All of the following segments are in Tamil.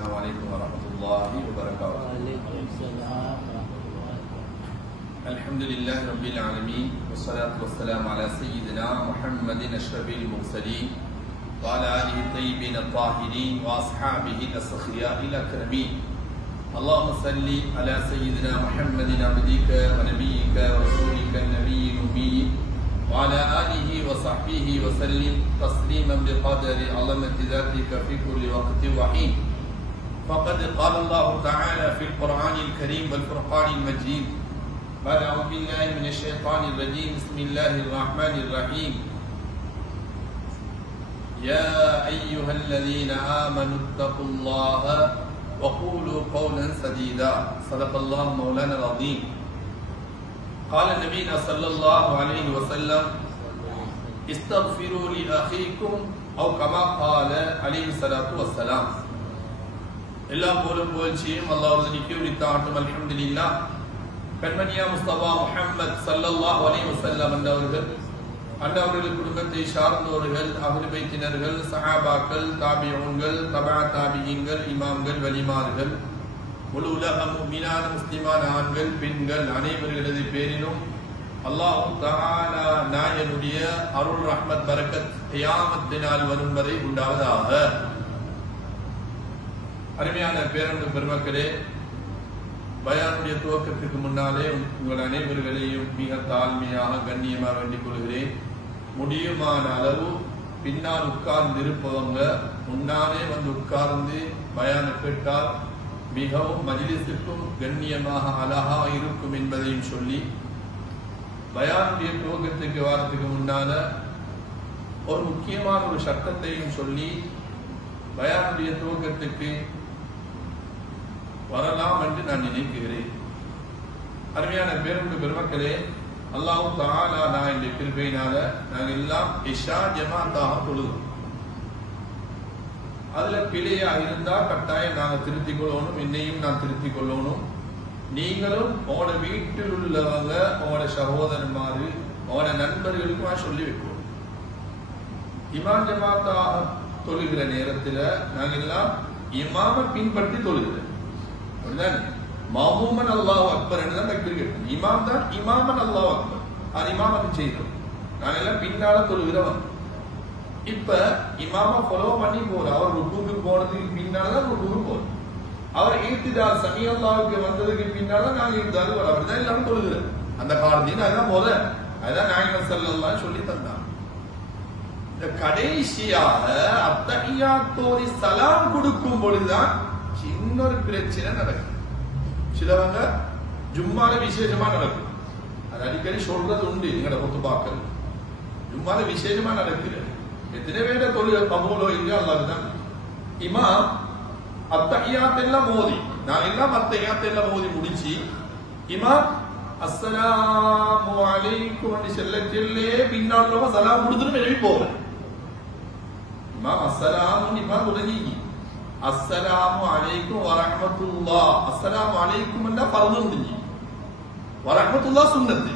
السلام عليكم ورحمة الله وبركاته. وعليكم السلام ورحمة الله وبركاته. الحمد لله رب العالمين والصلاة والسلام على سيدنا محمد أشرف المرسلين وعلى آله الطيبين الطاهرين وأصحابه الأسخياء الأكرمين. اللهم صل على سيدنا محمد عبدك ونبيك ورسولك النبي الأمي وعلى آله وصحبه وسلم تسليما بقدر عظمة ذاتك في كل وقت وحين. فقد قال الله تعالى في القرآن الكريم والفرقان المجيد بعد أعوذ بالله من الشيطان الرجيم بسم الله الرحمن الرحيم. يا أيها الذين آمنوا اتقوا الله وقولوا قولا سديدا. صدق الله مولانا العظيم. قال النبي صلى الله عليه وسلم استغفروا لأخيكم أو كما قال عليه الصلاة والسلام. எல்லா புகழ்ச்சியும் அல்லாஹ்வுக்கு உரித்தாகட்டும். அல்ஹம்துலில்லாஹ். கண்மணியா முஸ்தபா முஹம்மத் ஸல்லல்லாஹு அலைஹி வஸல்லம் அன்னவர்கள் குடும்பத்தை சார்ந்தோர்கள், அஹ்லு பைத்தினர்கள், சஹாபாக்கள், தாபிஊன்கள், தபா தாபிஈன்கள், இமாம்கள், வலிமார்கள், முழு உலக முஃமினான முஸ்லிமான ஆண்கள், பெண்கள் அனைவர்களது பேரிலும் அல்லாஹ் தஆலா நாயனுடைய அருள் ரஹ்மத் பரக்கத் கியாமத் நாள் வரும் வரை உண்டாவதாக. அருமையான பேரன்பு பெருமக்களே, பயானுடைய துவக்கத்துக்கு முன்னாலே உங்கள் அனைவர்களையும் மிக தாழ்மையாக கண்ணியமாக வேண்டிக் கொள்கிறேன். முடியுமான அளவு பின்னால் உட்கார்ந்து இருப்பவங்க முன்னாலே வந்து உட்கார்ந்து பயான கேட்டால் மிகவும் மஜ்லிஸுக்கும் கண்ணியமாக அழகாக இருக்கும் என்பதையும் சொல்லி, பயானுடைய துவக்கத்துக்கு வாரத்துக்கு முன்னால ஒரு முக்கியமான ஒரு சட்டத்தையும் சொல்லி பயானுடைய துவக்கத்துக்கு வரலாம் என்று நான் நினைக்கிறேன். அருமையான பேருந்து பெருமக்களே, அல்லாஹ் தஆலா நான் இந்த கிருபையினால நாங்கள் எல்லாம் இஷா ஜமாத்தாக தொழுகிறோம். அதுல பிழையா இருந்தா கட்டாயம் நாங்கள் திருத்திக் கொள்ளணும், என்னையும் நான் திருத்திக் கொள்ளணும். நீங்களும் உங்களோட வீட்டில் உள்ளவங்க, உங்களோட சகோதரன்மாரு, உங்களோட நண்பர்களுக்கும் சொல்லி வைக்கணும். இமாம் ஜமாத்தாக தொழுகிற நேரத்தில் நாங்கள் எல்லாம் இமாம பின்பற்றி தொழுகிறோம். மாமூமன் அல்லாஹ் அக்பர் என்று தான் தக்பீர் கேட்கும். இமாம் தான் இமாமன் அல்லாஹ் அக்பர், அது இமாமத்தை செய்தோம். நாங்கள் எல்லாம் பின்னால தொழுகிறவன். இப்ப இமாம ஃபாலோ பண்ணி போறோம். அவர் ருக்குக்கு போனதுக்கு பின்னால்தான் ருக்குக்கு போறோம். அவர் ஈத்திதால் சமி அல்லாஹ்வுக்கு வந்ததுக்கு பின்னால்தான் நாங்கள் ஈத்திதால் வரோம். அப்படிதான் எல்லாரும் தொழுகிறோம். அந்த காலத்தையும் அதுதான் போத அதுதான் நாயகம் ஸல்லல்லாஹு சொல்லி தந்தார். இந்த கடைசியாக அத்தஹியாத்தோரி சலாம் கொடுக்கும் பொழுதுதான் இன்னொரு பிரச்சனை நடக்கும். சிலவங்க ஜும்மால விசேஷமா நடக்கும். அது அடிக்கடி சொல்றது உண்டு. எங்கட குத்துபாக்கள் ஜும்மால விசேஷமா நடக்கிறது. எத்தனை பேர தொழில் கபூலோ இல்லையோ அல்லாஹ்தான். இமாம் அத்தஹியாத் எல்லாம் மோதி, நான் எல்லாம் அத்தஹியாத் எல்லாம் மோதி முடிச்சு இமாம் அஸ்ஸலாமு அலைக்கும் என்று செல்லே பின்னால் சலாம் கொடுத்துட்டு எழுப்பி போறேன். இமாம் அஸ்ஸலாமு இமாம் தொடங்கி அஸ்ஸலாமு அலைக்கும் வரஹ்மத்துல்லாஹ். அஸ்ஸலாமு அலைக்கும் என்ற ஃபர்து முடிஞ்சு, வரஹ்மத்துல்லாஹ் சுன்னத்து.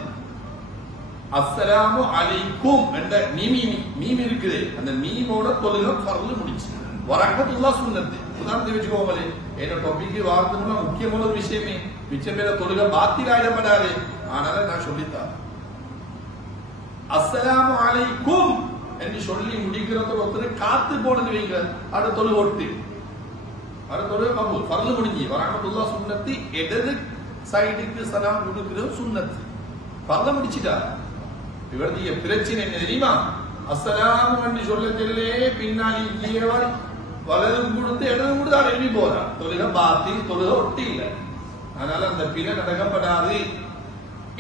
அஸ்ஸலாமு அலைக்கும் என்ற மீம் இருக்குது, அந்த மீமோட தொழுகை ஃபர்து முடிச்சு, வரஹ்மத்துல்லாஹ் சுன்னத்து. உதாரணத்துக்கு வச்சுக்கோங்களே, என்ன டாபிக் வார்த்தைன்னா முக்கியமான ஒரு விஷயமே, மிச்சம் பேர தொழுகை பாத்திராயிடப்படாது. ஆனால நான் சொல்லித்தான் அஸ்ஸலாமு அலைக்கும் என்று சொல்லி முடிக்கிறத ஒருத்தர் காத்து போனது வைங்க, அது தொழுகை ஒட்டு ஃபர்து முடிஞ்சு, வரஹ்மத்துல்லாஹ் சுன்னத்து. இடது சைடுக்கு சலாம் கொடுக்கிறது சுன்னத்து. ஃபர்து முடிச்சிட்டா. இவருடைய பிரச்சனை என்ன தெரியுமா? அஸ்ஸலாமு என்று சொல்லத்திலே பின்னாடி கீழவர் வலதும் கொடுத்து இடதும் கொடுத்து அதை எழுதி போறார். தொழுகை பாத்தில், தொழுகை ஒட்டி இல்லை. அதனால அந்த பிழை நடக்கப்படாது.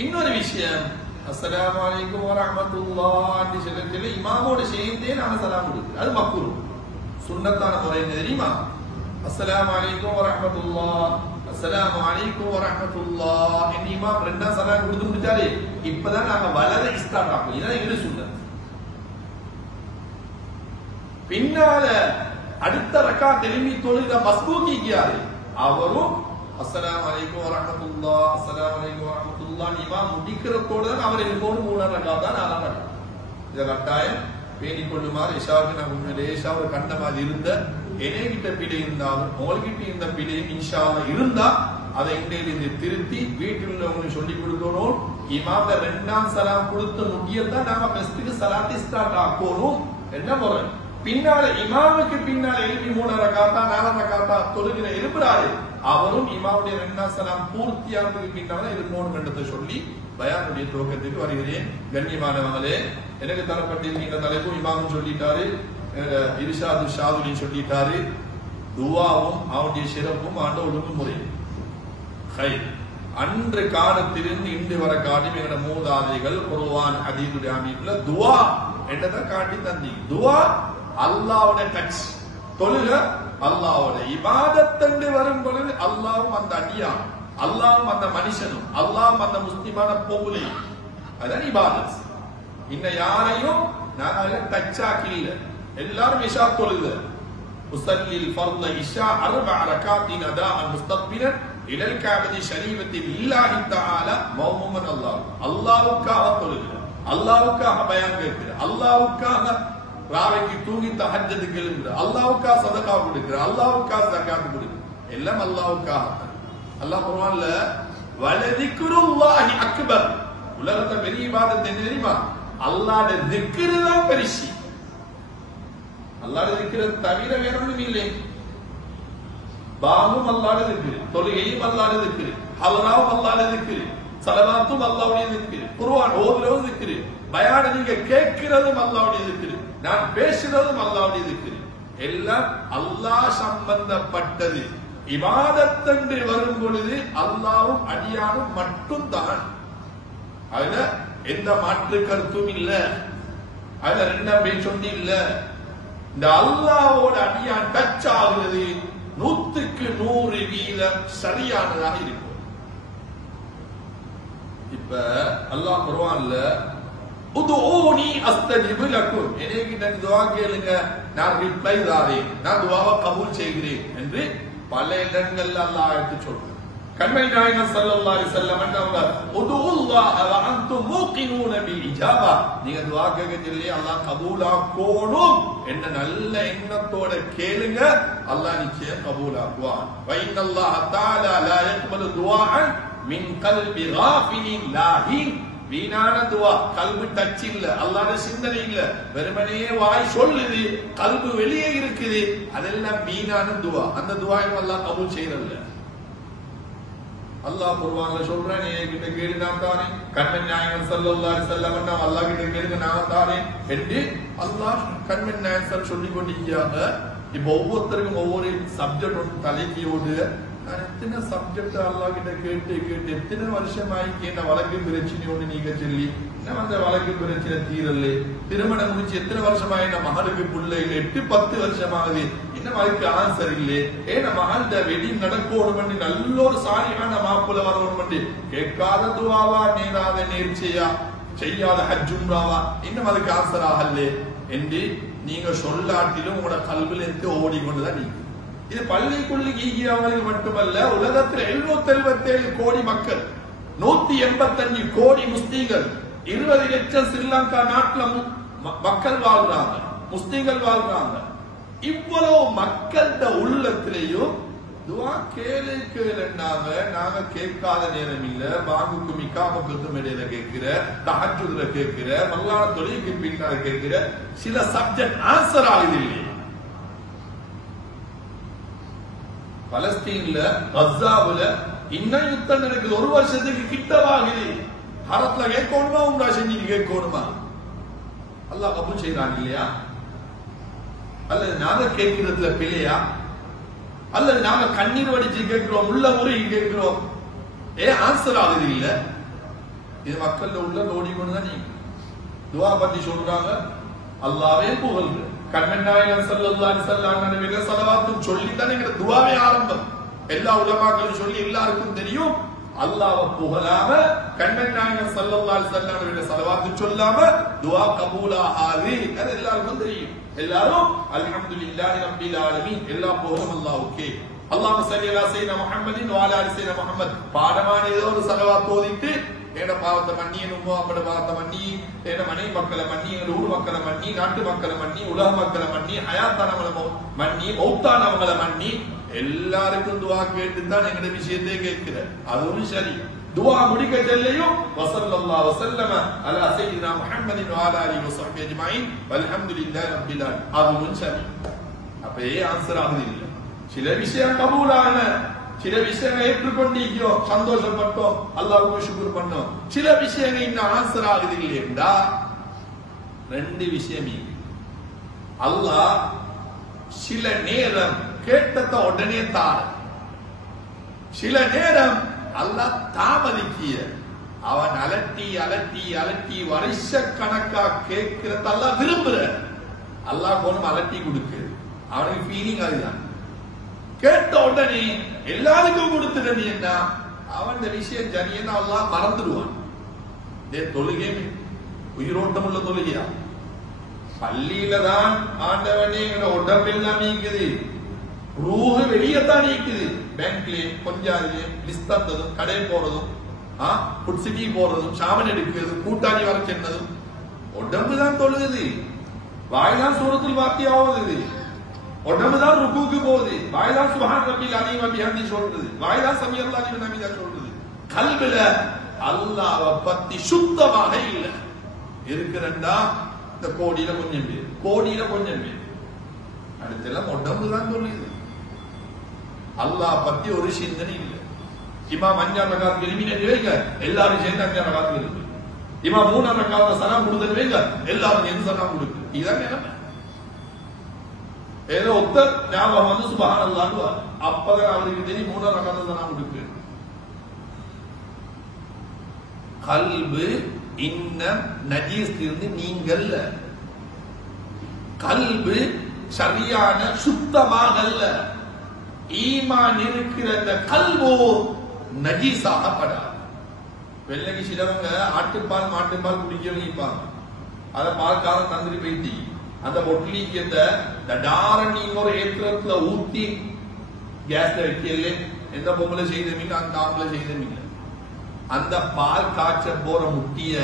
இன்னொரு விஷயம், அஸ்ஸலாமு அலைக்கும் வரஹ்மத்துல்லாஹ் என்று சொல்லத்திலே இமாமோட சேர்ந்தே நாம சலாம் கொடுக்குறோம். அது மக்ரூ. சுன்னத்தான முறை என்ன தெரியுமா? அஸ்ஸலாமு அலைக்கும் வரஹ்மத்துல்லாஹ், அஸ்ஸலாமு அலைக்கும் வரஹ்மத்துல்லாஹ் என்று இமாம் ரெண்டா சலாம் கொடுத்து முடிச்சாலே இப்பதான் நாங்க வலத ஸ்டார்ட் ஆகும். இதான் இது சுன்னத். பின்னால அடுத்த ரக்காத் திரும்பி தொழுத மஸ்பூக்கியாரு அவரும் அஸ்ஸலாமு அலைக்கும் வரஹ்மத்துல்லாஹ், அஸ்ஸலாமு அலைக்கும் வரஹ்மத்துல்லாஹ் இமாம் முடிக்கிறதோடு தான் அவர் இருக்கோடு 3 ரக்காத் தான் 4 ரக்காத். இதை கட்டாயம் பேணிக் கொள்ளுமாறு இஷாவுக்கு நான் லேசா ஒரு கண்ட மாதிரி இருந்த என்கிட்ட பிழை இருந்தாலும் உங்ககிட்ட இந்த பிழை இன்ஷா அல்லாஹ் இருந்தா அதை இன்றையிலிருந்து திருத்தி வீட்டில் உள்ளவங்களுக்கு சொல்லி கொடுக்கணும். இமாம 2ஆம் சலாம் கொடுத்து முடியதான் நாம பெஸ்ட்டுக்கு சலாத்தி ஸ்டார்ட் ஆக்கணும். என்ன முறை பின்னால இமாமுக்கு பின்னால எழுப்பி 3 ரகாத்தா 4 ரகாத்தா தொழுகிற எழுப்புறாரு, அவரும் இமாமுடைய 2ஆம் சலாம் பூர்த்தியானதுக்கு பின்னால இருக்கணும் என்றதை சொல்லி பயானுடைய துவக்கத்துக்கு வருகிறேன். கண்ணியமானவங்களே, எனக்கு தரப்பட்டிருக்கின்ற தலைப்பு இமாமும் சொல்லிட்டாரு, இர்ஷாது ஷாதுலி சொல்லிட்டாரு. துவாவும் அவனுடைய சிறப்பும் ஆண்ட ஒழுங்குமுறை அன்று காலத்திலிருந்து இன்று வர காட்டி எங்களோட மூதாதைகள் குர்ஆன் ஹதீஸுடைய அமைப்புல துவா என்னதை காட்டி தந்தீங்க. துவா அல்லாஹ்வுடைய டச், தொழுக அல்லாஹ்வுடைய இபாதத் என்று வரும் பொழுது அல்லாஹ்வும் அந்த அடியான், அல்லாஹ்வும் அந்த மனுஷனும், அல்லாஹ்வும் அந்த முஸ்லிமான பொம்பளை, அதான் இபாதத். இன்ன யாரையும் நாங்க டச் ஆக்கல, எல்லாரும் இஷா தொழுக. உஸல்லில் ஃபர்த இஷா 4 ரகாத்தின் அதான் முஸ்தக்பிரன் இலல் கஅபதி ஷரீஃபத்தில் இல்லாஹி தஆலா மௌமுமன் அல்லாஹ். அல்லாஹ்வுக்காக தொழுக, அல்லாஹ்வுக்காக பயான் கேட்கிற, அல்லாஹ்வுக்காக ராவைக்கு தூங்கி தஹஜ்ஜுக்கு எழும்புற, அல்லாஹ்வுக்காக சதகா கொடுக்கிற, அல்லாஹ்வுக்காக ஜகாத் கொடுக்கிற, எல்லாம் அல்லாஹ்வுக்காக. அல்லாஹ் குர்ஆன்ல வலதிக்ருல்லாஹி அக்பர், உலகத்துல பெரிய இபாதத் என்ன தெரியுமா? அல்லாஹ்வுடைய திக்ர் தான் பெருசு. அல்லாஹ்வுடைய திக்ர் தவிர வேற ஒண்ணும் இல்லை. பாவும் அல்லாஹ்வுடைய திக்ர், தொழுகையும் அல்லாஹ்வுடைய திக்ர், ஹலராவும் அல்லாஹ்வுடைய திக்ர், ஸலவாத்தும் அல்லாஹ்வுடைய திக்ர், குர்ஆன் ஓதுறதும் திக்ர், பயான் நீங்க கேட்கிறதும் அல்லாஹ்வுடைய திக்ர், நான் பேசுறதும் அல்லாஹ்வுடைய திக்ர், எல்லாம் அல்லாஹ் சம்பந்தப்பட்டது. இபாதத் என்று வரும் பொழுது அல்லாஹ்வும் அடியானும் மட்டும் தான். அதுல எந்த மாற்று கருத்தும் இல்ல, அதுல 2ஆம் பேச்சு ஒண்ணு இல்ல. இந்த அல்லாஹ்வோட அடியான் டச் ஆகுறது 100க்கு 100% சரியானதாக இருக்கும். இப்ப அல்லாஹ் குர்ஆன்ல உதுஊனி அஸ்தஜிபு லக்கும், எனக்கிட்ட துஆ கேளுங்க நான் ரிப்ளை தாரேன், நான் துஆவை கபூல் செய்கிறேன் என்று பல இடங்கள்ல அல்லாஹ் ஆயத்து சொல்றான். கண்மணி நாயகம் ஸல்லல்லாஹு அலைஹி வஸல்லம் என்றவங்க உதுல்லாஹ வ அன்தும் மூகினூன பில் இஜாபா, நீங்க துஆ கேட்கறீங்களே அல்லாஹ் கபூலாக்கணும் என்ற நல்ல எண்ணத்தோட கேளுங்க, அல்லாஹ் நிச்சயம் கபூலாக்குவான். வ இன்னல்லாஹ தஆலா லா யக்பலு துஆஅன் மின் கல்பி காஃபிலின் லாஹின், வீணான துவா, கல்பு டச் இல்ல, அல்லாஹ்வுடைய சிந்தனை இல்ல, வெறுமனே வாய் சொல்லுது, கல்பு வெளியே இருக்குது, அதெல்லாம் வீணான துவா. அந்த துவாவை அல்லாஹ் கபூல் செய்யறதில்ல. அல்லாஹ் குர்ஆன்ல சொல்றான், நீ கிட்ட கேளு நான் தாரேன். கண்மணி நாயகம் ஸல்லல்லாஹு அலைஹி வஸல்லம் நான் அல்லாஹ் கிட்ட கேளுங்க நான் தாரேன் என்று அல்லாஹ் கண்மணி நாயகம் சொல்லி கொண்டிருக்கிறாங்க. இப்போ ஒவ்வொருத்தருக்கும் ஒவ்வொரு சப்ஜெக்ட் ஒன்று தலைக்கியோடு நான் எத்தனை சப்ஜெக்ட் அல்லாஹ் கிட்ட கேட்டு கேட்டு எத்தனை வருஷமாயிக்கு என்ன வழக்கு பிரச்சனை ஒன்று நீங்க சொல்லி என்ன அந்த வழக்கு பிரச்சனை தீரல, திருமணம் முடிச்சு எத்தனை வருஷமாயி நம்ம மகளுக்கு பிள்ளை இல்லை, 8-10 வருஷமாகுது, இன்னும் அதுக்கு ஆன்சர் இல்லை, ஏன்னா மகள்கிட்ட வெடி நடக்கணும் பண்ணி நல்ல ஒரு சாலியான மாப்பிள்ள வரணும் பண்ணி கேட்காத துவாவா, நேராத நேர்ச்சியா, செய்யாத ஹஜ் உம்ராவா, இன்னும் அதுக்கு ஆன்சர் ஆகல என்று நீங்க சொல்லாட்டிலும் உங்களோட கல்வில இருந்து ஓடிக்கொண்டுதான் நீங்க. இது பள்ளிக்குள்ளி ஈகியவர்கள் மட்டுமல்ல, உலகத்தில் 777 கோடி மக்கள், 185 கோடி முஸ்லீம்கள், 20 லட்சம் ஸ்ரீலங்கா நாட்டில் மக்கள் வாழ்றாங்க, முஸ்லீம்கள் வாழ்றாங்க. இவ்வளவு மக்கள்கிட்ட உள்ளத்திலேயும் துஆ கேளு கேளுன்னாங்க. நாங்க கேட்காத நேரம் இல்ல, பாங்குக்கும் இக்காமுக்கும் இடையில கேட்கிற, தஹஜ்ஜுதுல கேட்கிற, மல்லான தொழுகைக்கு பின்னால கேட்கிற, சில சப்ஜெக்ட் ஆன்சர் ஆகுது இல்லையா? பலஸ்தீன்ல கஸாவுல இன்னும் யுத்தம் நடக்குது, 1 வருஷத்துக்கு கிட்டவாகுது. ஹரத்ல கேட்கணுமா, உம்ரா செஞ்சு கேட்கணுமா? அல்லாஹ் கபூல் செய்யறான் இல்லையா? அல்லது நாங்க கேட்கிறதுல பிழையா? அல்லது நாங்க கண்ணீர் வடிச்சு கேட்கிறோம், உள்ள முறைக்கு கேட்கிறோம், ஆன்சர் ஆகுது இல்ல? இது மக்கள் உள்ள ஓடிக்கொண்டுதான் நீங்க துஆ பத்தி சொல்றாங்க. அல்லாஹ்வே புகழ்ந்து கண்மணி நாயகம் ஸல்லல்லாஹு அலைஹி வஸல்லம் நபியே ஸலவாத்தும் சொல்லி தான் எங்க துஆவே ஆரம்பம். எல்லா உலமாக்களும் சொல்லி எல்லாருக்கும் தெரியும். அல்லாஹ்வை புகழாம கண்மணி நாயகம் ஸல்லல்லாஹு அலைஹி வஸல்லம் நபியே ஸலவாத்து சொல்லாம துஆ கபூலாகாது, அது எல்லாருக்கும் தெரியும். எல்லாரும் அல்ஹம்துலில்லாஹி ரப்பில் ஆலமீன், எல்லா புகழும் அல்லாஹ்வுக்கே. அல்லாஹும்ம ஸல்லி அலா ஸையிதனா முஹம்மதின் வ அலா ஆலி ஸையிதனா முஹம்மத் பாடமான ஏதோ ஒரு ஸலவாத் ஓதிட்டு எங்கட பாவத்தை மன்னி, என் உம்மா அப்பட பாவத்தை மன்னி, என் மனைவி மக்களை மன்னி, எங்க ஊர் மக்களை மன்னி, நாட்டு மக்களை மன்னி, உலக மக்களை மன்னி, ஹயாத்தானவங்களை மன்னி, மௌத்தானவங்களை மன்னி, எல்லாருக்கும் துவா கேட்டுதான் எங்கட விஷயத்தை கேட்கிற. அதுவும் சரி. துவா முடிக்க செல்லையும் வஸல்லல்லாஹு வஸல்லம அலா சய்யிதினா முஹம்மதின் வ அலா ஆலிஹி வஸஹ்பிஹி அஜ்மஈன் வல்ஹம்துலில்லாஹி ரப்பில் ஆலமீன். அதுவும் சரி. அப்பயே ஆன்சர் ஆகுது இல்லை. சில விஷயம் கபூலான, சில விஷயங்களை ஏற்றுக்கொண்டிருக்கோம், சந்தோஷப்பட்டோம், அல்லாஹ்வுக்கு ஷுக்ர் பண்ணோம். சில விஷயங்கள் இன்னும் ஆன்சர் ஆகுது இல்லையா? ரெண்டு விஷயம். அல்லாஹ் சில நேரம் கேட்டத உடனே தார, சில நேரம் அல்லாஹ் தாமதிக்கிய. அவன் அலட்டி அலட்டி அலட்டி வருஷ கணக்கா கேட்கிறத அல்லாஹ் விரும்புற. அல்லாஹ் போனும் அலட்டி கொடுக்கு. அவனுக்கு ஃபீலிங் அதுதான். கேட்ட உடனே எல்லாருக்கும் கொடுத்துறது என்ன? அவன் இந்த விஷயம் சரியான அல்லாஹ் மறந்துடுவான். தொழுகை உயிரோட்டம் உள்ள தொழுகையா? பள்ளியில தான் ஆண்டவனே எங்க உடம்பெல்லாம் நீக்குது, ரூஹு வெளியத்தான் நீக்குது. பேங்க்ல கொஞ்சம் லிஸ்ட் தந்ததும், கடை போறதும், புட்சிட்டி போறதும், சாமன் எடுக்கிறதும், கூட்டாளி வர சென்னதும் உடம்புதான் தொழுகுது. வாய்தான் சூரத்துல் வாக்கியாவது, உடம்புதான் ருக்குக்கு போகுது. வாய்தான் சுப்ஹான ரப்பில் அலீம் வ பிஹம்தி சொல்றது, வாய்தான் சமியல்லாஹு லிமன் ஹமீதா சொல்றது. கல்வில அல்லாஹ்வை பத்தி சுத்தமாக இல்ல இருக்கிறண்டா இந்த கோடியில கொஞ்சம் பேர், கோடியில கொஞ்சம் பேர். அடுத்தெல்லாம் உடம்புதான் சொல்லுது. அல்லாஹ் பத்தி ஒரு சிந்தனை இல்லை. இமாம் 5 ரகாத் விரும்பின வைங்க, எல்லாரும் சேர்ந்து 5 ரகாத் விரும்பு. இமாம் 3 ரகாத் சலாம் கொடுத்து வைங்க, எல்லாரும் சேர்ந்து சலாம் கொடுக்கு. இதுதான் நிலைமை. ஏதோ ஒருத்தர் ஞாபகம் வந்து சுப்ஹானல்லாஹ், அப்பதான் அவருக்கு தெரியும் 3 ரகாத் சலாம் கொடுக்கு. கல்பு இன்னம் நஜீஸ் இருந்து நீங்கள், கல்பு சரியான சுத்தமாக அல்ல. ஈமான் இருக்கிற அந்த கல்போ நஜீஸாகப்படாது. வெள்ளகி சிலவங்க ஆட்டுப்பால் மாட்டுப்பால் குடிக்கிறவங்க இருப்பாங்க. அதை பால்காரன் தந்துட்டு போயிட்டு அந்த பொட்லிக்கு நீங்க ஒரு ஏத்திரத்துல ஊத்தி கேஸ்ல வைக்கல. எந்த பொம்பளை செய்தமீங்க, அந்த ஆம்பளை செய்தமீங்க. அந்த பால் காய்ச்ச போற முட்டிய,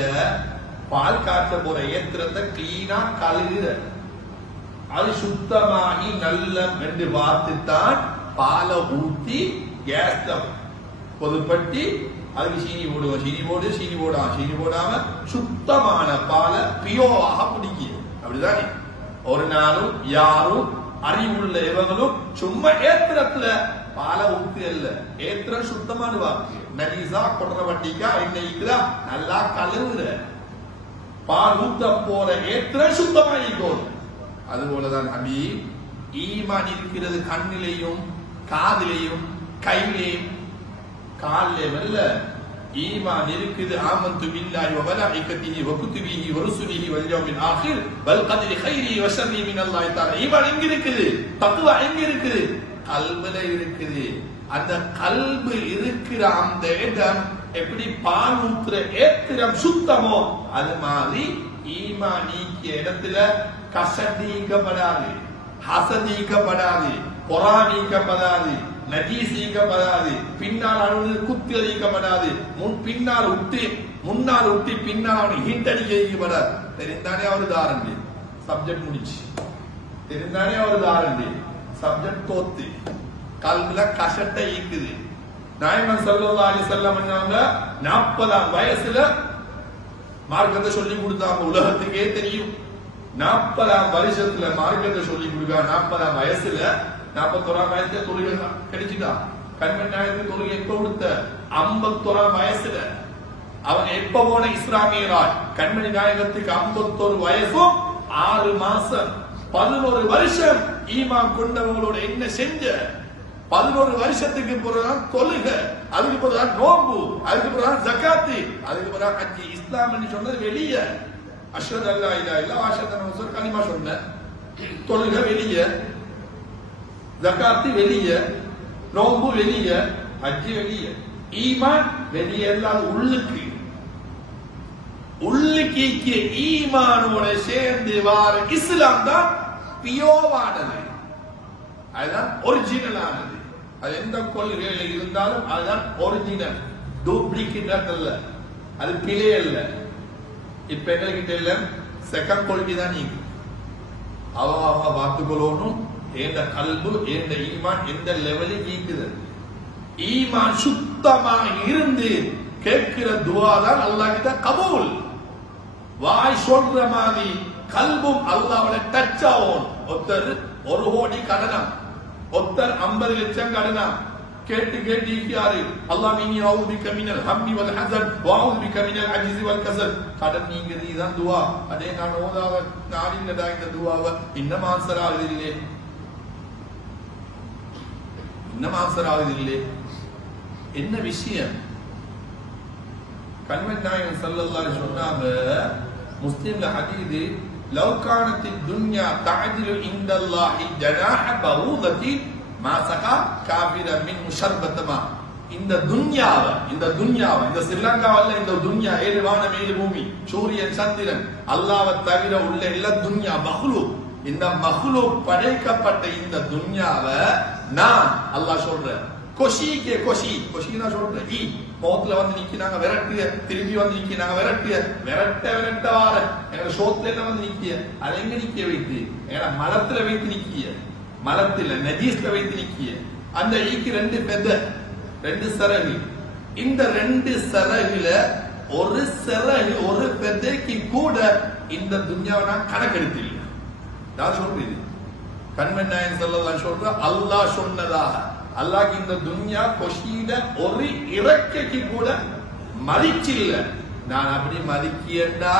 பால் காய்ச்ச போற ஏத்திரத்தை கிளீனா கழுகுற. அது சுத்தமாகி நல்ல ரெண்டு பார்த்துத்தான் பாலை ஊத்தி கேஸ்ல பொதுப்பட்டி அதுக்கு சீனி போடுவோம். சீனி போடு, சீனி போடாம, சீனி போடாம சுத்தமான பாலை பியோவாக பிடிக்கும். அப்படிதானே? ஒரு நாளும் யாரும் அறிவுள்ள இவங்களும் சும்மா ஏத்திரத்துல பாலை ஊத்து இல்ல. ஏத்திரம் சுத்தமான வாக்கு. நஜீஸா கொட்டுற வட்டிக்கா இன்னைக்குதா நல்லா கழுவுற. பால் ஊத்த போற ஏத்திரம் சுத்தமா இருக்கும். அதுபோலதான் நபி ஈமான் இருக்கிறது கண்ணிலையும் காதிலையும் கையிலையும் காலிலையும் அல்ல. ஈமான் இருக்குது. ஆமன்து பில்லாஹி வ மலாயிகத்திஹி வ குதுபிஹி வ ருசுலிஹி வல் யௌமில் ஆகிர் வல் கத்ரி கைரி வ ஷர்ரி மினல்லாஹி தஆலா. ஈமான் எங்க இருக்குது? தக்வா எங்க இருக்குது? கல்புல இருக்குது. அந்த கல்பு இருக்கிற அந்த இடம் எப்படி பால் ஊத்துற ஏத்திரம் சுத்தமோ அது மாதிரி ஈமான் நீக்கிய இடத்துல கசடீக்கப்படாது, ஹசதீக்கப்படாது, பொறாமீக்கப்படாது, நஜீசீக்கப்படாது, பின்னால் அழுது குத்தி அடிக்கப்படாது, பின்னால் விட்டு முன்னால் விட்டு பின்னால் அவனுக்கு ஹிண்ட் அடிக்கப்படாது. தெரிந்தானே அவரு தாரண்டி சப்ஜெக்ட் முடிச்சு, தெரிந்தானே அவரு தாரண்டி சப்ஜெக்ட் தோத்து. கல்வில கசட்டை ஈக்குது. நாயகன் ஸல்லல்லாஹு அலைஹி வஸல்லம் 40ஆம் வயசுல மார்க்கத்தை சொல்லி கொடுத்தாங்க. உலகத்துக்கே தெரியும். 40ஆம் வருஷத்துல மார்க்கத்தை சொல்லி கொடுக்க. 40ஆம் வயசுல 41ஆம் வயசுல தொழுகை கிடைச்சிட்டா. கண்மணி நாயகத்துக்கு தொழுகை எப்ப கொடுத்த? 51ஆம் வயசுல. அவன் எப்ப போன இஸ்லாமியராய்? கண்மணி நாயகத்துக்கு 51 வயசும் 6 மாசம் 11 வருஷம் ஈமான் கொண்டவங்களோட என்ன செஞ்ச? 11 வருஷத்துக்கு பிறகுதான் தொழுக, அதுக்கு பிறகுதான் நோம்பு, அதுக்கு பிறகுதான் ஜகாத்து, அதுக்கு பிறகு ஹஜ்ஜி. இஸ்லாம் சொன்னது வெளிய. அஷ்ஹது அல்லா இலாஹா இல்லல்லாஹ் வ அஷ்ஹது அன்ன முஹம்மதன் கலிமா சொன்ன. தொழுக வெளிய, ஜகாத்து வெளிய, நோம்பு வெளிய, ஹஜ்ஜி வெளிய. ஈமான் வெளிய இல்லாத உள்ளுக்கு. உள்ளுக்கு ஈமானோட சேர்ந்து வார இஸ்லாம் தான் பியோவானது. அதுதான் ஒரிஜினலானது. அது எந்த கொள்கையில இருந்தாலும் அதுதான் ஒரிஜினல். டூப்ளிகேட் அல்ல. அது பிழை இல்ல. இப்ப எங்ககிட்ட இல்ல செகண்ட் குவாலிட்டி தான் நீங்க அவங்க பார்த்துக்கொள்ளணும். ஏந்த கல்பு ஏந்த ஈமான் எந்த லெவலில் கேக்குது. ஈமான் சுத்தமாக இருந்து கேட்கிற துவா தான் அல்லாஹ் கிட்ட கபூல். வாய் சொல்ற மாதிரி கல்பும் அல்லாஹ்வோட டச் ஆகும். ஒருத்தர் 1 கோடி கடனா, ஒருத்தர் 50 லட்சம் கடனா கேட்டு கேட்டு இருக்காரு. அல்லாஹ் நீ அவுது பிக மினல் ஹம்மி வல் ஹஸன் வ அவுது பிக மினல் அஜ்ஸி வல் கஸல். கடன் நீங்கிறது இதான் துவா. அதே நான் ஓதாவ நாடினதா இந்த துவாவை இன்னும் ஆன்சர் ஆகுதில்லை, இன்னும் ஆன்சர் ஆகுதில்லை. என்ன விஷயம்? கண்மணி நாயகம் ஸல்லல்லாஹு அலைஹி சொன்னாங்க, முஸ்லிம்ல ஹதீஸ், லவ் கானத்தித் துன்யா தஅதிலு இன்தல்லாஹி ஜனாஹ பஊதத்தி மா சகா காபிரன் மின் முஷர்பத்தமா. இந்த துன்யாவை இந்த ஸ்ரீலங்காவல்ல இந்த துன்யா 7 வானம் 7 பூமி சூரியன் சந்திரன் அல்லாஹ்வை தவிர உள்ள எல்லா துன்யா மஹ்லூக். இந்த மஹ்லூக் படைக்கப்பட்ட இந்த துன்யாவை நான் அல்லாஹ் சொல்றேன் கொஷிக்கே கொஷினா சொல்றேன். மௌத்துல வந்து நிக்கிறாங்க விரட்டுக, திரும்பி வந்து நிக்கிறாங்க விரட்டுக, விரட்ட வார எங்க சோத்துல எல்லாம் வந்து நிக்கிய. அது எங்க நிக்க வைத்து? எங்க மலத்துல வைத்து நிக்கிய, மலத்துல நஜீஸ்ல வைத்து நிக்கிய. அந்த ஈக்கு 2 பெதை 2 சிறகு. இந்த 2 சிறகுல ஒரு சிறகு ஒரு பெதைக்கு கூட இந்த துன்யாவை நான் கணக்கெடுத்து இல்லை. நான் சொல்றது கண்மணி நாயகம் ஸல்லல்லாஹு அலைஹி சொல்ற அல்லாஹ் சொன்னதாக அல்லாஹ் இந்த துன்யா கொஷீட ஒரு இறக்கைக்கு கூட மதிச்சில்ல. நான் அப்படி மதிக்கியண்டா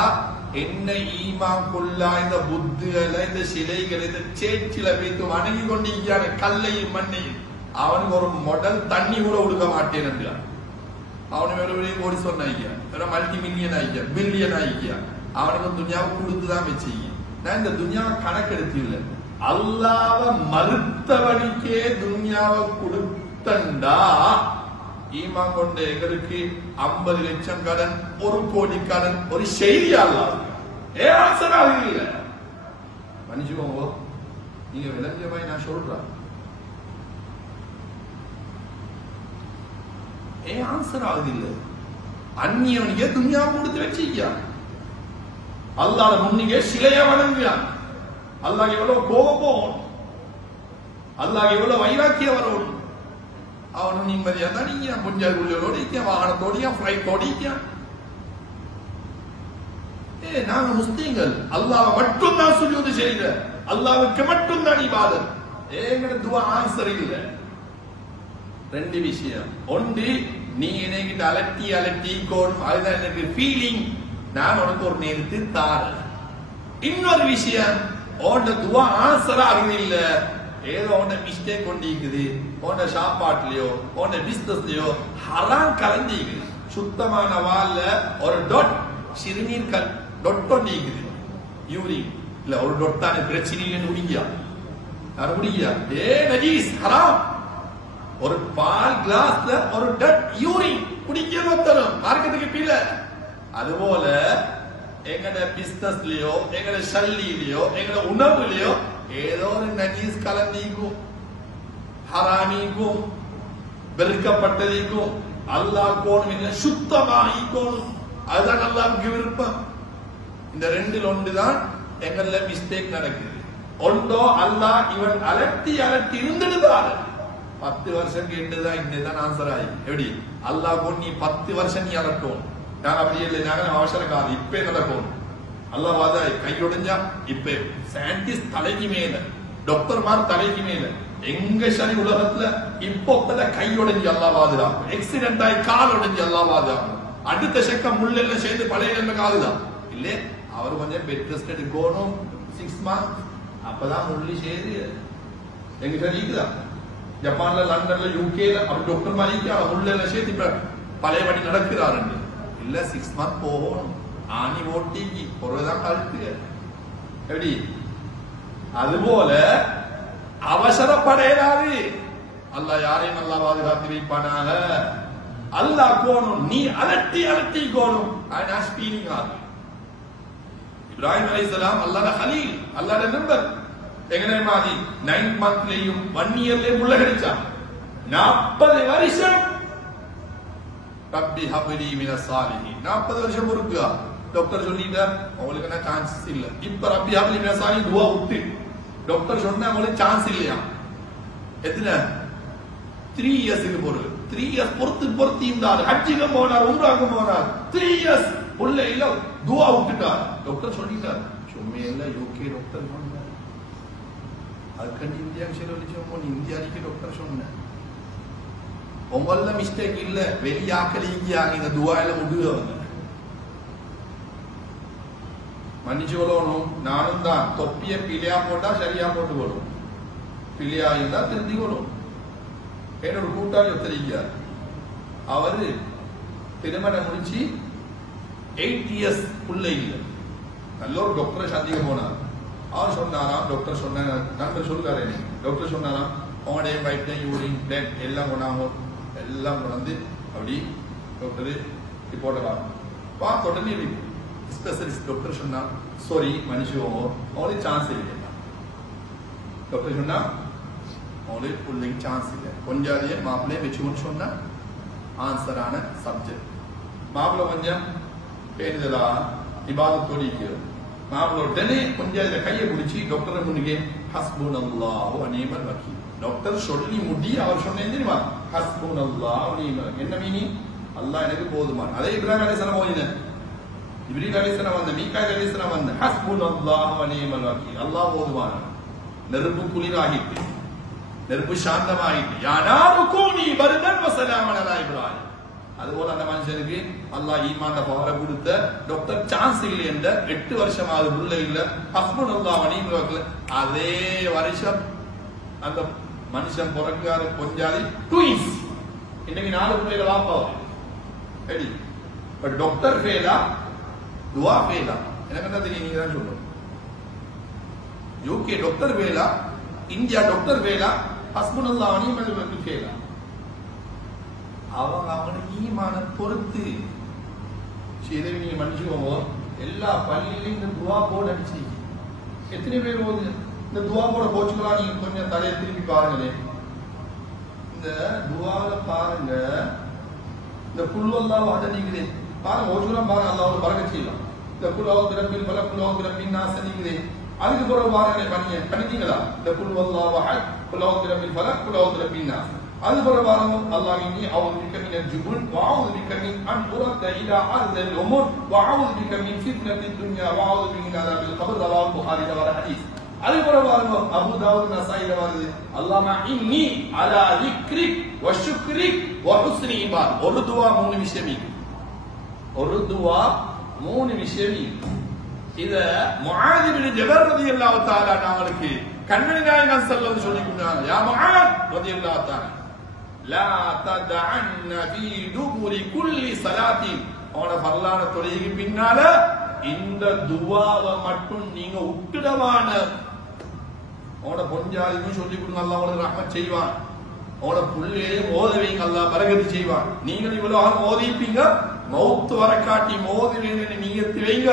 என்ன ஈமான் கொள்ளா இந்த புத்துகளை இந்த சிலைகளை இந்த சேச்சில வைத்து வணங்கி கொண்டிருக்கிறான கல்லையும் மண்ணையும் அவனுக்கு ஒரு மொடல் தண்ணி கூட கொடுக்க மாட்டேன் என்றான். அவனு வெளியே ஓடி சொன்ன மல்டி மில்லியன் ஆகியா பில்லியன் ஆகியா அவனுக்கு துன்யாவை கொடுத்துதான் வச்சுக்க. நான் இந்த துன்யாவை கணக்கெடுத்து இல்லை. அல்லாஹ்வை மறுத்தவனுக்கே துன்யாவை கொடுத்தண்டா ஈமான் கொண்ட எங்களுக்கு 50 லட்சம் கடன் 1 கோடி கடன் ஒரு செய்தி அல்லாஹ் ஆன்சராக இல்லை. மன்னிச்சுக்கோங்க, நீங்க விளங்கியமாய் நான் சொல்றேன். ஆன்சர் ஆகுதில்லை. அந்நியவனுக்கே துன்யாவை கொடுத்து வச்சிருக்கியா. அல்லாஹ் முன்னிக்கே சிலையா வணங்குறான். அல்லாஹ் எவ்வளவு கோபம், அல்லாஹ் எவ்வளவு வைராக்கியம் வரும். அவனும் நிம்மதியா தான் நீங்க புஞ்சாக்குள்ளோட வாகனத்தோட பிளைட்டோட. நாங்க முஸ்லீம்கள் அல்லாஹ் மட்டும் தான் சுஜூது செய்யற, அல்லாஹ்வுக்கு மட்டும் தான் இபாதத். எங்கட துஆ ஆன்சர் இல்ல. 2 விஷயம். ஒன்று, நீ என்னகிட்ட அலட்டி கோடும், அதுதான் எனக்கு ஃபீலிங், நான் உனக்கு ஒரு நேரத்து தாரேன். இன்னொரு விஷயம், உன்ட துஆ ஆன்சர் ஆகுது இல்ல, ஏதோ உன்ட மிஸ்டேக் கொண்டிருக்குது, உன்ட சாப்பாட்டுலயோ உன்ட பிசினஸ்லயோ ஹராம் கலந்திருக்குது. சுத்தமான வால்ல ஒரு டொட் சிறுநீர் டொட் கொண்டிருக்குது, யூரின் இல்ல ஒரு டொட்டான பிரச்சனை இல்லைன்னு குடிக்கியா, நான் குடிக்கியா நஜீஸ் ஹராம். ஒரு பால் கிளாஸ்ல ஒரு டட் யூரின் குடிக்க தரும் மார்க்கெட்டுக்கு கீழே. அதுபோல எங்கட பிசினஸ்லயோ எங்கட சல்லியிலயோ எங்கட உணவுலயோ ஏதோ ஒரு நஜீஸ் கலந்திக்கும், ஹராமிக்கும், வெறுக்கப்பட்டதிக்கும். அல்லாஹ் கோணும் இல்லை, சுத்தமாகிக்கோணும். அதுதான் அல்லாஹ்வுக்கு விருப்பம். இந்த 2ல் ஒன்றுதான் எங்கள்ல மிஸ்டேக் நடக்குது. ஒன்றோ அல்லாஹ் இவன் அலட்டி இருந்துடுதாரு 10 வருஷம் கேட்டுதான் இன்னதான் ஆன்சர் ஆகி. எப்படி அல்லாஹ் நீ 10 வருஷம் நீ அலட்டும். நாங்க அப்படி இல்லை, நாங்க அவசர காது இப்பே நடக்கும். அல்லாஹ் வாதா கையொடைஞ்சா இப்ப சயின்டிஸ்ட் தலைக்கு மேல, டாக்டர்மார் தலைக்கு மேல, எங்க சரி உலகத்துல இப்போ கையொடைஞ்சு அல்லாஹ் வாதுதான், ஆக்சிடென்ட் ஆகி கால் உடைஞ்சு அல்லாஹ் வாதுதான். அடுத்த செக்க முள்ளெல்லாம் சேர்ந்து பழைய காலுதான் இல்ல. அவர் கொஞ்சம் பெட் ரெஸ்ட் எடுக்கணும் 6 months, அப்பதான் முள்ளி செய்து எங்க சரி இருக்குதான். ஜப்பான்ல லண்டன்ல யூகேல அப்படி டாக்டர் மாதிரி முள்ளெல்லாம் சேர்த்து இப்ப பழையபடி நடக்கிறாரு இல்ல. 6 months போகணும். ஆணி ஓட்டிக்கு பொருள்தான் கழுத்து. எப்படி அதுபோல அவசரப்படையாது. அல்லாஹ் யாரையும் நல்லா பாதுகாத்து வைப்பானாக. அல்லாஹ் கோணும், நீ அலட்டி கோணும். இப்ராஹிம் அலைஹிஸ்ஸலாம் அல்லாஹ்வுடைய கலீல், அல்லாஹ்வுடைய நண்பர். எங்கனே மாதிரி 9 monthலயும் 1 yearலயும் முள்ள கிடைச்சா 40 வருஷம் ரப்பி ஹப்லி மினஸ் சாலிஹீன் 40 வருஷம் பொறுக்கா டாக்டர் சொல்லிட்டார் உங்களுக்கு நான் சான்ஸ் இல்ல இப்ப ரப்பி ஹப்லி மினஸ் சாலிஹீன் துஆ விட்டு டாக்டர் சொன்னா உங்களுக்கு சான்ஸ் இல்லையா எத்தனை 3 இயர்ஸ்க்கு பொறு 3 இயர்ஸ் பொறுத்து இருந்தார் ஹஜ்ஜுக்கு போனார் உம்ராக்கு போனார் 3 இயர்ஸ் உள்ள இல்ல துஆ விட்டுட்டார் டாக்டர் சொல்லிட்டார் சும்மே இல்ல யூகே டாக்டர் சொன்னார் அதுக்கு இந்தியா சொல்லிச்சோம் இந்தியாவுக்கு டாக்டர் சொன்னார் உங்கள மிஸ்டேக் இல்ல வெளியாக்கலிங்க இந்த துஆல முடிவுங்க மன்னிச்சுக்கொள்ளணும் நானும் தான் தொப்பிய பிழையா போட்டா சரியா போட்டு கொள்ளும் பிழையா இருந்தா திருத்தி கொள்ளும் என்னோட கூட்டாளி ஒத்தரிக்கார் அவரு திருமணம் முடிச்சு 8 இயர்ஸ் உள்ள இல்ல நல்ல ஒரு டாக்டரை சந்திக்க போனார் அவர் சொன்னாராம் டாக்டர் சொன்ன நண்பர் சொல்லுறாரு டாக்டர் சொன்னாராம் அவனுடைய வயிற்று யூரின் பிளட் எல்லாம் கொண்டாங்க எல்லாம் கொண்டு அப்படி டாக்டர் ரிப்போர்ட்டை பார்த்து உடனே ஸ்பெஷலிஸ்ட் டாக்டர் சொன்னா சாரி மனுஷன் அவனுக்கு சான்ஸ் இல்லை டாக்டர் சொன்னா அவனுக்கு பிள்ளைக்கு சான்ஸ் இல்லை கொஞ்சாதிய மாப்பிள்ளைய வச்சுக்கொண்டு சொன்னா ஆன்சரான சப்ஜெக்ட் மாப்பிள்ளை கொஞ்சம் பேருதலா இபாதத்தோடு இருக்கிறது மாப்பிள்ளை உடனே கொஞ்சம் கையை பிடிச்சி டாக்டரை முன்னுக்கே ஹஸ்புனல்லாஹு வ நிஅமல் வக்கீல் டாக்டர் சொல்லி முடி அவர் சொன்னேன் தெரியுமா ஹஸ்புனல்லாஹு வ நிஅமல் வக்கீல் என்ன மீனிங் அல்லாஹ் எனக்கு போதுமான அதே இப்ராஹிம் அலைஹிஸ்ஸலாம் ஓதினார் ஜிப்ரீல் அலைஹிஸ்ஸலாம் வந்த மீகாயில் அலைஹிஸ்ஸலாம் வந்த ஹஸ்புனல்லாஹு வ நிஅமல் வக்கீல் அல்லாஹ் போதுமான நெருப்பு குளிராகிட்டு நெருப்பு சாந்தமாகிட்டு யானாரு கூனி பர்தன் வ ஸலாமன் அலா இப்ராஹிம் அதுபோல அந்த மனுஷனுக்கு அல்லாஹ் ஈமான்ல பவரை கொடுத்த டாக்டர் சான்ஸ் இல்லை என்ற 8 வருஷமாவது உள்ள இல்ல ஹஸ்புனல்லாஹு வ நிஅமல் வக்கீல் அதே வருஷம் அந்த மனுஷன் பிறக்காத கொஞ்சாதி ட்வின்ஸ் இன்னைக்கு 4 பிள்ளைகள் வாப்பாவும் சரி பட் டாக்டர் ஃபெயிலா துஆ ஃபெயிலா எனக்கு என்ன தெரியும் நீங்க தான் சொல்லணும் யூகே டாக்டர் ஃபெயிலா இந்தியா டாக்டர் ஃபெயிலா ஹஸ்புனல்லாஹு வ நிஅமல் வக்கீல் ஃபெயிலா அவனுக்கு ஈமான பொறுத்து சரி நீங்க மன்னிச்சுக்கோங்க எல்லா பள்ளியிலும் இந்த துஆ போர்டு அடிச்சு எத்தனை பேர் போகுது இந்த துஆ போர்டை போச்சுக்கலாம் நீங்க கொஞ்சம் தலையை திருப்பி பாருங்களேன் இந்த துஆல பாருங்க இந்த குல்வல்லாஹு அஹத் நீங்களே பாருங்க ஓஜுலாம் பாருங்க அல்லாஹ்வோட பரக்கத் செய்யலாம் இந்த குல்வல்லாஹு ரப்பில் ஃபலக் குல்வல்லாஹு ரப்பின் நாஸ் நீங்களே அதுக்கு பிறகு பாருங்க பண்ணிட்டீங்களா இந்த குல்வல்லாஹு அஹத் குல்வல்லாஹு ரப்பில் ஃபலக் குல்வல்லாஹு ரப்பின் நாஸ் அது பிறகு பாருங்க அல்லாஹ் இன்னி அவுது பிக மினல் ஜுபுன் வ அவுது பிக மின் அன் உரத இலா அர்தில் உமுர் வ அவுது பிக மின் ஃபித்னத்தித் துன்யா வ அவுது பிக மின் அஸாபில் கபர் ரவாஹு புகாரில வர ஹதீஸ் அது பிறகு பாருங்க அபூ தாவூத் நசாயில வருது அல்லாஹ்மா இன்னி அலா திக்ரிக் வ ஷுக்ரிக் வ ஹுஸ்னி இபாத் ஒரு துஆ 3 விஷயம் ஒரு துஆ 3 விஷயம் இத முஆத் இப்னு ஜபல் ரலியல்லாஹு தஆலா அவங்களுக்கு கண்மணி நாயகம் ஸல்லல்லாஹு அலைஹி வஸல்லம் சொன்னாங்க யா முஆத் ரலியல்லாஹு தஆலா லா ததஅன்ன ஃபீ துபுரி குல்லி ஸலாத்தின் அவன ஃபர்லான தொழுகைக்கு பின்னால இந்த துஆவை மட்டும் நீங்க விட்டுடவான அவன பொஞ்சாதியும் சொல்லி கொடுங்க அல்லாஹ் உங்களுக்கு ரஹ்மத் செய்வான் அவன புள்ளையையும் ஓதவைங்க அல்லாஹ் பரக்கத்து செய்வான் நீங்கள் இவ்வளவு ஓதிப்பீங்க மௌத் வர காட்டி மோதுவேன்னு நீயத்து வைங்க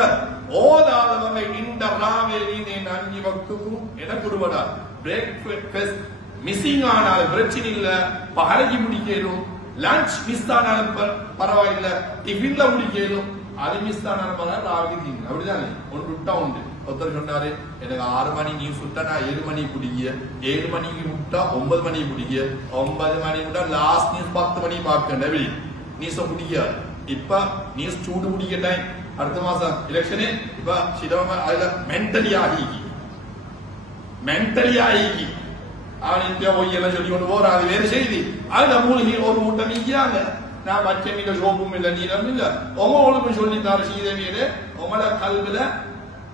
ஓதாதவங்க இந்த ராவேலின் 5 வக்துக்கும் எனக்கு கொடுவடா பிரேக்ஃபாஸ்ட் மிஸ்ஸிங் ஆனாலும் பிரச்சனை இல்ல பகலைக்கு முடிக்கலும் லஞ்ச் மிஸ் ஆனாலும் பரவாயில்ல டிஃபின்ல முடிக்கலும் அது மிஸ் ஆனாலும் பரவாயில்ல ராவுக்கு அப்படிதானே ஒன்று விட்டா உண்டு ஒருத்தர் சொன்னாரு எனக்கு 6 மணி நீ சுட்டா நான் 7 மணி குடிக்க 7 மணிக்கு விட்டா 9 மணி குடிக்க 9 மணி விட்டா லாஸ்ட் நியூஸ் 10 மணி பார்க்கணும் எப்படி நியூஸ குடிக்க இப்ப நியூஸ் சூடு குடிக்க டைம் அடுத்த மாசம் எலெக்ஷனு இப்ப சிதம்பரம் அதுல மென்டலி ஆகி அவன் இந்தியா ஒய்யெல்லாம் சொல்லி கொண்டு போறான் அது வேறு செய்தி அதுல மூலிகை ஒரு மூட்டை நீக்கிறாங்க நான் மச்சம் இல்ல சோப்பும் இல்ல நீளம் இல்ல உங்களுக்கும் சொல்லி தர சீதவியது உங்களோட கல்வில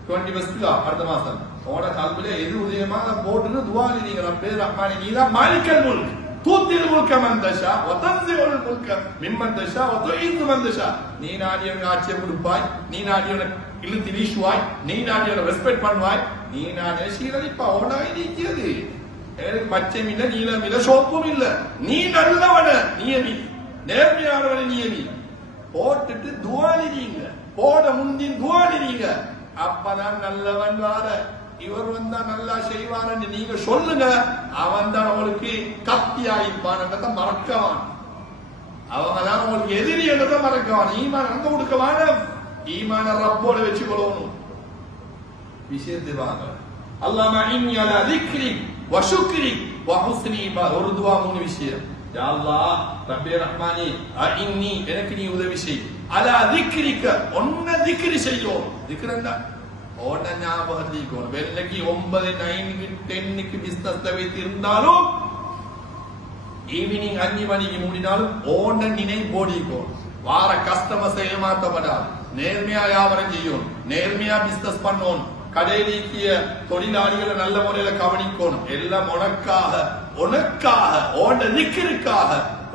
20 அடுத்த மாசம் உங்களோட கல்வில எது உதயமாக போட்டுன்னு துவாலி நீங்க பேர் ரஹ்மானி நீதான் மாலிக்கல் முல்க் தூத்தில் முல்க மன் தஷா வ தன்ஸிஉல் முல்க மிம்மன் தஷா வ துஇது மன் தஷா நீ நாடியவனுக்கு ஆட்சியை கொடுப்பாய் நீ நாடியவனுக்கு இழுத்து வீசுவாய் நீ நாடியவனை ரெஸ்பெக்ட் பண்ணுவாய் நீ நாடிய சீரழிப்பா உனக்கு இருக்கிறது எனக்கு மச்சம் இல்ல நீளம் இல்ல சோப்பும் இல்ல நீ நல்லவன நியமி நேர்மையானவன நியமி போட்டுட்டு துவாலிறீங்க போட முந்தின் துவாலிறீங்க அப்பதான் நல்லவன் வார இவர் வந்தா நல்லா செய்வான்னு நீங்க சொல்லுங்க அவன் தான் அவளுக்கு கத்தியாயிருப்பான் மறக்கவான் அவங்க தான் உங்களுக்கு எதிரி என்றதை மறக்கவான். ஈமான் அங்க கொடுக்க வேணும். ஈமான ரப்போட வச்சு கொள்ளணும். விஷயத்தை வாங்க. அல்லாஹ் இன்னி அலா திக்ரி வ ஷுக்ரி வ ஹுஸ்னி இபாத். ஒரு துஆ 3 விஷயம். யா அல்லாஹ் ரப்பே ரஹ்மானி இன்னி எனக்கு நீ உதவி செய். அலா திக்ரிக ஒன்ன திக்ரி செய்யும். திக்ரன்னா ஓட ஞாபகம் இருக்கணும். வெள்ளக்கு 9 9 10க்கு பிசினஸ்ல வைத்து இருந்தாலும் ஈவினிங் 5 மணிக்கு மூடினாலும் ஓட நினைவு போடிக்கும். வார கஸ்டமர்ஸ் ஏமாற்றப்படாது. நேர்மையா வியாபாரம் செய்யும். நேர்மையா பிசினஸ் பண்ணணும். கடையிலிக்கிய தொழிலாளிகளை நல்ல முறையில கவனிக்கணும். எல்லாம் உனக்காக ஓட திக்ருக்காக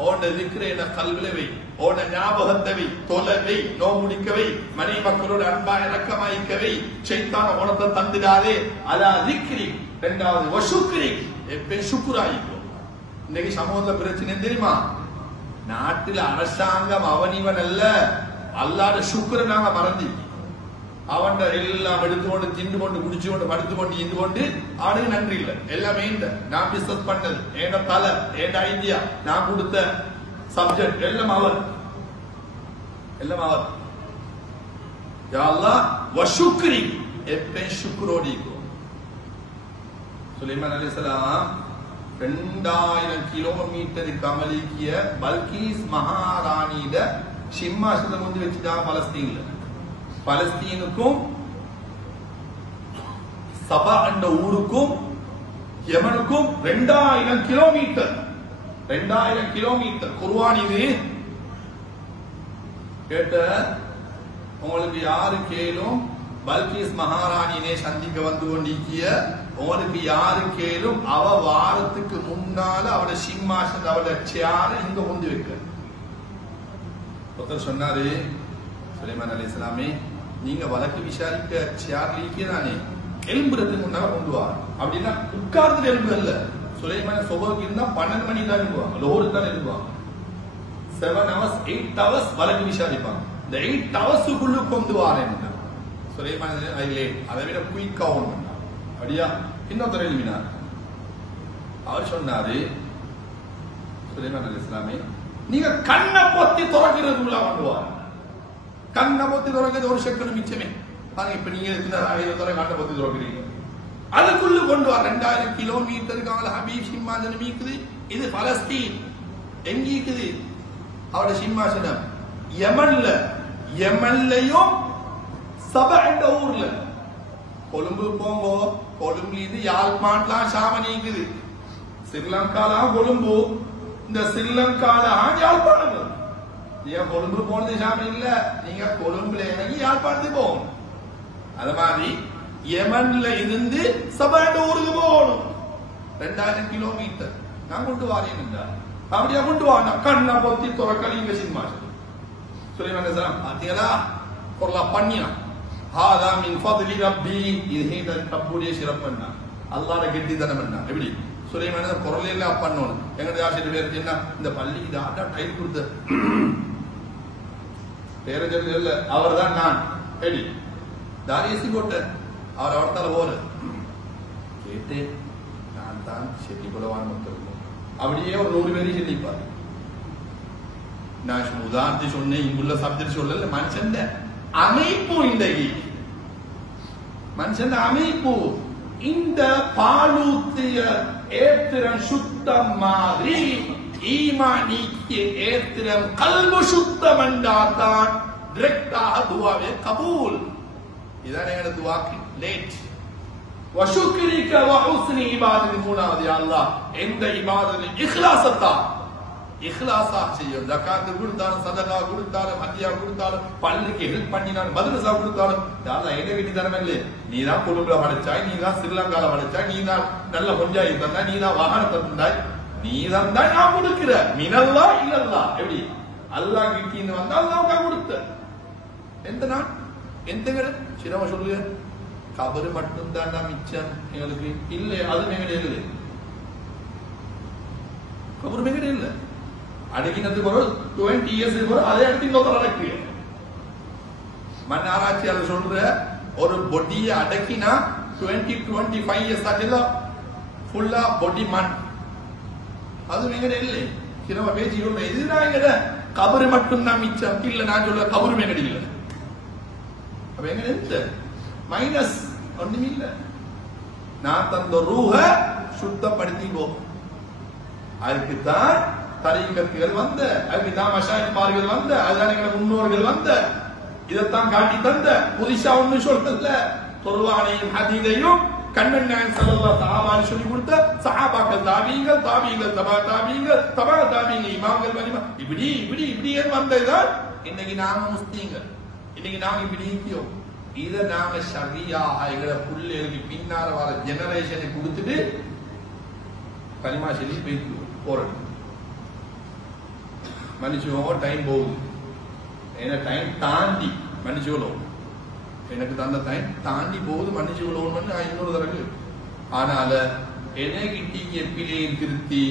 ஓட திக்ரை கல்விலவை ஓட ஞாபகத்தவை தொலைவை நோ முடிக்கவை மனை மக்களோட அன்பா இறக்கமாய்க்கவை சைத்தான உணத்தை தந்துடாதே. அலா திக்ரி. இரண்டாவது வசுக்ரி. எப்ப சுக்குராயிக்கும். இன்னைக்கு சமூகத்துல பிரச்சனை தெரியுமா? நாட்டில் அரசாங்கம் அவனிவன் அல்ல, அல்லாத சுக்குரை நாங்க மறந்து அவன் எல்லாம் எடுத்துக்கொண்டு திண்டு கொண்டு குடிச்சு கொண்டு படுத்து கொண்டு இருந்து கொண்டு அவனுக்கு நன்றி இல்லை. எல்லாமே நான் பிசினஸ் பண்ணது ஏண்ட தலை ஏண்ட ஐடியா நான் கொடுத்த சப்ஜெக்ட் எல்லாம் அவர் யா அல்லாஹ் வசுக்ரி. எப்ப சுக்ரோடி சுலைமான் அலைஹிஸ்ஸலாம் 2000 கிலோமீட்டருக்கு அமலிக்கிய பல்கீஸ் மகாராணியிட சிம்மாசனம் வந்து வச்சுட்டான் பலஸ்தீன்ல. பலஸ்தீனுக்கும் சபா என்ற ஊருக்கும் யமனுக்கும் 2000 கிலோமீட்டர். 2000 கிலோமீட்டர். குர்ஆன் இது கேட்ட உங்களுக்கு யாரு கேளும் பல்கீஸ் மகாராணியை சந்திக்க வந்து கொண்டிருக்கிய உங்களுக்கு யாரு கேளும் அவ வாரத்துக்கு முன்னால அவட சிம்மாசன் அவட சேர இங்க கொண்டு வைக்க. ஒருத்தர் சொன்னாரு சுலைமான் அலைஹிஸ்ஸலாமே நீங்க வழக்கு விசாரிக்க சேர் லீக்கியதானே எலும்புறதுக்கு முன்னால கொண்டு வா அப்படின்னா உட்கார்ந்து எலும்பு இல்ல. சுலைமான சொபக்கு இருந்தா 12 மணி தான் எழும்புவாங்க. லோரு தான் எழும்புவாங்க. 7 hours 8 hours வழக்கு விசாரிப்பாங்க. இந்த 8 hours கொண்டு வாரேன் சுலைமான அதை விட குயிக்கா ஒன்று அப்படியா. இன்னொருத்தர் எழுப்பினார். அவர் சொன்னாரு சுலைமான் அலைஹிஸ்ஸலாமே நீங்க கண்ணை பொத்தி துறக்கிறதுக்குள்ள கொண்டுவார். கண்ணை பொத்தி துறக்கிறது ஒரு செகண்ட் மிச்சமே. பாருங்க இப்ப நீங்க கண்ணை பொத்தி துறக்கிறீங்க அதுக்குள்ள கொண்டு வர 2000 கிலோமீட்டருக்கு ஹபீப் சிம்மாசனம் இருக்குது. இது பலஸ்தீன் எங்க இருக்குது அவட சிம்மாசனம்? யமன்லயும் சபா என்ற ஊர்ல. கொழும்பு போங்க, கொழும்புல இருந்து யாழ்ப்பாணம் சாம நீக்குது. ஸ்ரீலங்காலாம் கொழும்பு, இந்த ஸ்ரீலங்கால யாழ்ப்பாணம். நீங்க கொழும்பு போனது சாமி இல்ல, நீங்க கொழும்புல இறங்கி யாழ்ப்பாணத்துக்கு போகணும். அது மாதிரி யமன்ல இருந்து சபா என்ற ஊருக்கு போகணும். 2000 கிலோமீட்டர். நான் கொண்டு வாரேன் அப்படியா கொண்டு வாங்க. கண்ணை பொத்தி துறக்கலிங்க சிம்மாசனம். சுலைமான் அலைஹிஸ்ஸலாம் பாத்தீங்களா பொருளா பண்ணியா ஹாதா மின் ஃபத்லி ரப்பி. இது ரப்புடைய சிறப்புன்னா அல்லாஹ்ட கெட்டித்தனம் என்ன எப்படி சுலைமான் குரல் எல்லாம் பண்ணணும். எங்க ஆசிரியர் பேருக்கு என்ன இந்த பள்ளிக்கு டாடா டைப் கொடுத்த பேர சொல்லி இல்ல அவர் தான் நான் எப்படி தாரியசி போட்ட அவர் அவர்த்தால போற கேட்டு நான் தான் செட்டி குலவான மக்கள் அப்படியே ஒரு 100 பேரையும் சொல்லிப்பாரு. நான் உதாரணத்தை சொன்னேன், இங்குள்ள சப்ஜெக்ட் சொல்லல. மனுஷன் அமைப்பு இன்றைக்கு மனுஷன் அமைப்பு இந்த பாலூத்திய ஏத்திரம் சுத்தம் மாதிரி ஈமானிக்கு ஏத்திரம் கல்வு சுத்தம் என்றால்தான் டிரெக்டாக துவாவே கபூல். இதான் எங்களோட துவாக்கு லேட். வஷுக்ரிக வ ஹுஸ்னி இபாதத்தி. மூணாவது யா அல்லாஹ் எந்த இபாதத்தில் இக்லாஸத்தா இக்லாஸா செய்யும். ஜகாத் கொடுத்தாலும் சதகா கொடுத்தாலும் ஹதியா கொடுத்தாலும் பள்ளிக்கு ஹெல்ப் பண்ணினாலும் மதரசா கொடுத்தாலும் யா அல்லாஹ் எங்க வீட்டு தரமே இல்லை. நீ தான் கொழும்புல படைச்சாய், நீ தான் ஸ்ரீலங்கால படைச்சாய், நீ தான் நல்ல பஞ்சாயத்து தந்தாய், நீ தான் வாகனத்தை தந்தாய், நீ தான் நான் கொடுக்கிற மினல்லா இல்லல்லா. எப்படி அல்லாஹ் கிட்டின்னு வந்தா அல்லாஹ் கொடுத்த எந்த நான் எந்த சிரம சொல்லுங்க. கபரு மட்டும் தான் மிச்சம் எங்களுக்கு இல்ல. அது மெங்கடே இல்லை. கபரு மெங்கடே இல்லை. அடக்கினதுக்கு ஒரு 20 years அதே இடத்துக்கு நடக்கு. மண் ஆராய்ச்சியாளர் சொல்ற ஒரு பொடியை அடக்கினா 20-25 years ஆச்சுல ஃபுல்லா பொடி மண். அது மெங்கடே இல்லை. சிரம பேச்சு இதுதான் எங்கட கபரு மட்டும்தான் மிச்சம். இல்ல நான் சொல்ல கபருமே கிடைக்கல. அப்ப எங்க இருந்து மைனஸ் ஒண்ணுமே இல்ல. நான் தந்த ரூஹ சுத்தப்படுத்திக்கோ. அதுக்குத்தான் தரீகத்துகள் வந்த, அதுக்குதான் மஷாயிமார்கள் வந்த, அதுதான் எங்க முன்னோர்கள் வந்த, இதைத்தான் காட்டி தந்த. புதுசா ஒண்ணு சொல்றதுல குர்ஆனையும் ஹதீஸையும் கண்ணன் நாயகம் ஸல்லல்லாஹு அலைஹி சொல்லி கொடுத்த சஹாபாக்கள், தாபீங்கள், தாபீங்கள், தபா தாபீங்கள், தபா தாபீங்கள், இமாம்கள், வலிமா இப்படி இப்படி இப்படி வந்ததுதான் இன்னைக்கு நாங்க முஸ்லீம்கள். இன்னைக்கு நாங்க இப்படி இருக்கோம். இதை நாங்க ஷரியாக எங்களை பிள்ளைகளுக்கு பின்னால வர ஜெனரேஷனை கொடுத்துட்டு கலிமா சொல்லி போறது. மன்னிச்சுக்கோங்க, டைம் போகுது. ஏன்னா டைம் தாண்டி மன்னிச்சுக்கோ, எனக்கு தந்த டைம் தாண்டி போகுது. மன்னிச்சுக்கோன்னு நான் இன்னொரு தடவை. ஆனால என்னைக்கிட்டீங்க பிள்ளையும் திருத்தி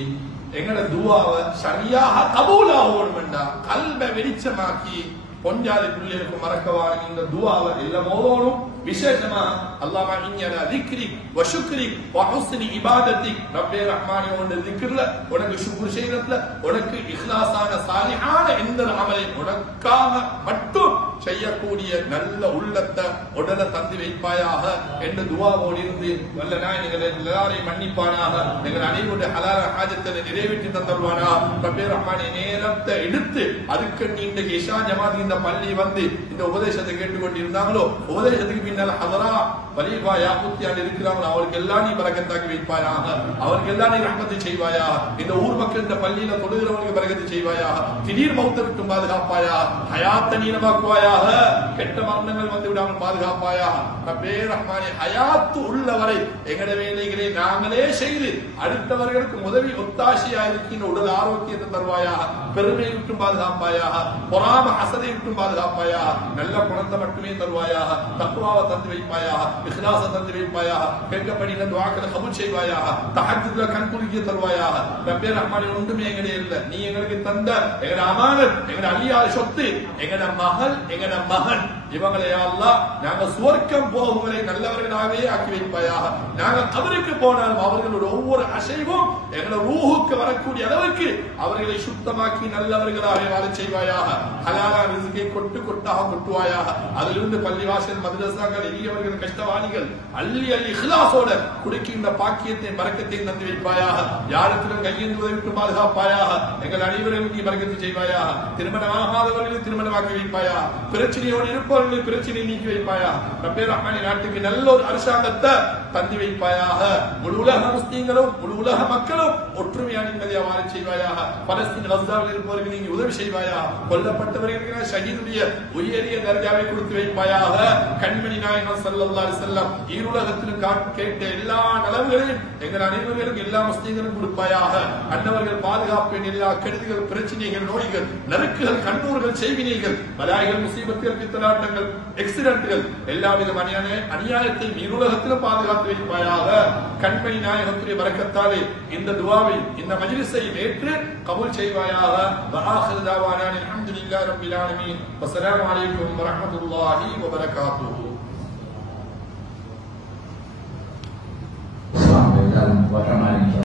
எங்கட துவாவை சரியாக கபூலாகணும்டா கல்வை வெளிச்சமாக்கி பொஞ்சாதி பிள்ளைகளுக்கு மறக்கவான இந்த துவாவை எல்லாம் ஓதணும். விசேஷமா அல்லாஹ் இன்னனா திக்ரிக் வ ஷுக்ரிக் வ ஹுஸ்னி இபாதத்திக் ரப்பே ரஹ்மானே உன்னுடைய திக்ர்ல உனக்கு ஷுக்ர் செய்யறதுல உனக்கு இக்லாஸான சாலிஹான எந்த அமலை உனக்காக மட்டும் செய்யக்கூடிய நல்ல உள்ளத்தை உடலை தந்து வைப்பாயாக என்று துவாவோடு இருந்து வல்ல நாயகன் எல்லாரையும் மன்னிப்பானாக. எங்கள் அனைவருடைய ஹலால ஹாஜத்தை நிறைவேற்றி தந்தருவானா. ரப்பே ரஹ்மானே நேரத்தை எடுத்து அதுக்கு நீண்ட இஷா ஜமாத் இந்த பள்ளி வந்து இந்த உபதேசத்தை கேட்டுக்கொண்டு இருந்தாங்களோ, உபதேசத்துக்கு பின்னால் ஹதரா வலிபா யாக்குத்தியான் இருக்கிறாங்களோ அவருக்கு எல்லாம் நீ பரக்கத்தாக்கி வைப்பாயாக. அவருக்கு எல்லாம் நீ ரஹ்மத்தை செய்வாயா. இந்த ஊர் மக்கள் இந்த பள்ளியில தொழுகிறவங்களுக்கு பரக்கத்தை செய்வாயா. திடீர் மௌத்தை விட்டு பாதுகாப்பாயா. ஹயாத்தை நீளமாக்குவாயாக. கெட்ட மரணங்கள் வந்து விடாமல் பாதுகாப்பாயா. ரப்பே ரஹ்மானே ஹயாத்து உள்ளவரை எங்கட வேலைகளை நாங்களே செய்து அடுத்தவர்களுக்கு உதவி ஒத்தாசையா இருக்கின்ற உடல் ஆரோக்கியத்தை தருவாயாக. பெருமை விட்டு பாதுகாப்பாயாக. பொறாம ஹசதை விட்டு பாதுகாப்பாயா. நல்ல குணத்தை மட்டுமே தருவாயாக. தக்வாவை தந்து வைப்பாயாக. இஹ்லாஸை தந்து வைப்பாயாக. கேட்கப்படின துஆக்களை கபூல் செய்வாயாக. தஹஜ்ஜுத்ல கண்குளிக்க தருவாயாக. ரப்பே ரஹ்மானே ஒன்றுமே எங்கடே இல்ல. நீ எங்களுக்கு தந்த எங்கட அமானத், எங்கட அலியாத சொத்து, எங்கட மகள், எங்கட மகன், இவங்களை யா அல்லாஹ் நாங்க சுவர்க்கம் போகும் வரை நல்லவர்களாகவே ஆக்கி வைப்பாயாக. நாங்க கபருக்கு போனாலும் அவர்களோட ஒவ்வொரு அசைவும் எங்களோட ரூஹுக்கு வரக்கூடிய அளவுக்கு அவர்களை சுத்தமாக்கி நல்லவர்களாக வாழச் செய்வாயாக. ஹலாலா ரிஸ்கை கொட்டு கொட்டாக கொட்டுவாயாக. அதிலிருந்து பள்ளிவாசல், மதரசாக்கள், எளியவர்கள், கஷ்டவாளிகள் அள்ளி அள்ளி இஹ்லாஸோட குடிக்கின்ற பாக்கியத்தை பரக்கத்தை தந்து வைப்பாயாக. யாருக்கும் கையேந்துவதை விட்டு பாதுகாப்பாயாக. எங்கள் அனைவரும் நீ பரக்கத்தை செய்வாயாக. திருமணமாகாதவர்களை திருமணமாக்கி வைப்பாயா. பிரச்சனையோடு இருப்பவர்களை பிரச்சனை நீக்கி வைப்பாயா. ரப்பே ரஹ்மானே நாட்டுக்கு நல்ல ஒரு அரசாங்கத்தை தந்து வைப்பாயாக. முழு உலக முஸ்லிம்களும் முழு உலக மக்களும் ஒற்றுமையான நிம்மதியாக வாழச் செய்வாயாக. பலஸ்தீன் கஸாவில் இருப்பவர்களுக்கு நீங்க உதவி செய்வாயா. கொல்லப்பட்டவர்களுக்கு ஷஹீதுடைய உயரிய தர்ஜாவை கொடுத்து வைப்பாயாக. கண்மணி நாயகம் ஸல்லல்லாஹு அலைஹி வஸல்லம் ஈருலகத்திலும் கேட்ட எல்லா நலவுகளையும் எங்கள் அனைவர்களுக்கும் எல்லா முஸ்லிம்களும் கொடுப்பாயாக. அன்னவர்கள் பாதுகாப்பு எல்லா கெடுதிகள், பிரச்சனைகள், நோய்கள், நறுக்குகள், கண்ணூர்கள், செய்வினைகள், பலாய்கள், முசீபத்துகள், பித்தலாட்டங்கள், எக்ஸிடென்ட்கள், எல்லா வித அநியாயத்தையும் ஈருலகத்திலும் பாதுகாத்து வைப்பாயாக. கண்மணி நாயகத்துடைய பரக்கத்தாலே இந்த துஆவை, இந்த மஜ்லிஸை ஏற்று கபூல் செய்வாயாக. வஆஹிரு தஅவானா அல்ஹம்துலில்லாஹி ரப்பில் ஆலமீன். வஸ்ஸலாமு அலைக்கும் வரஹ்மத்துல்லாஹி வபரகாத்துஹு. Sampai dalam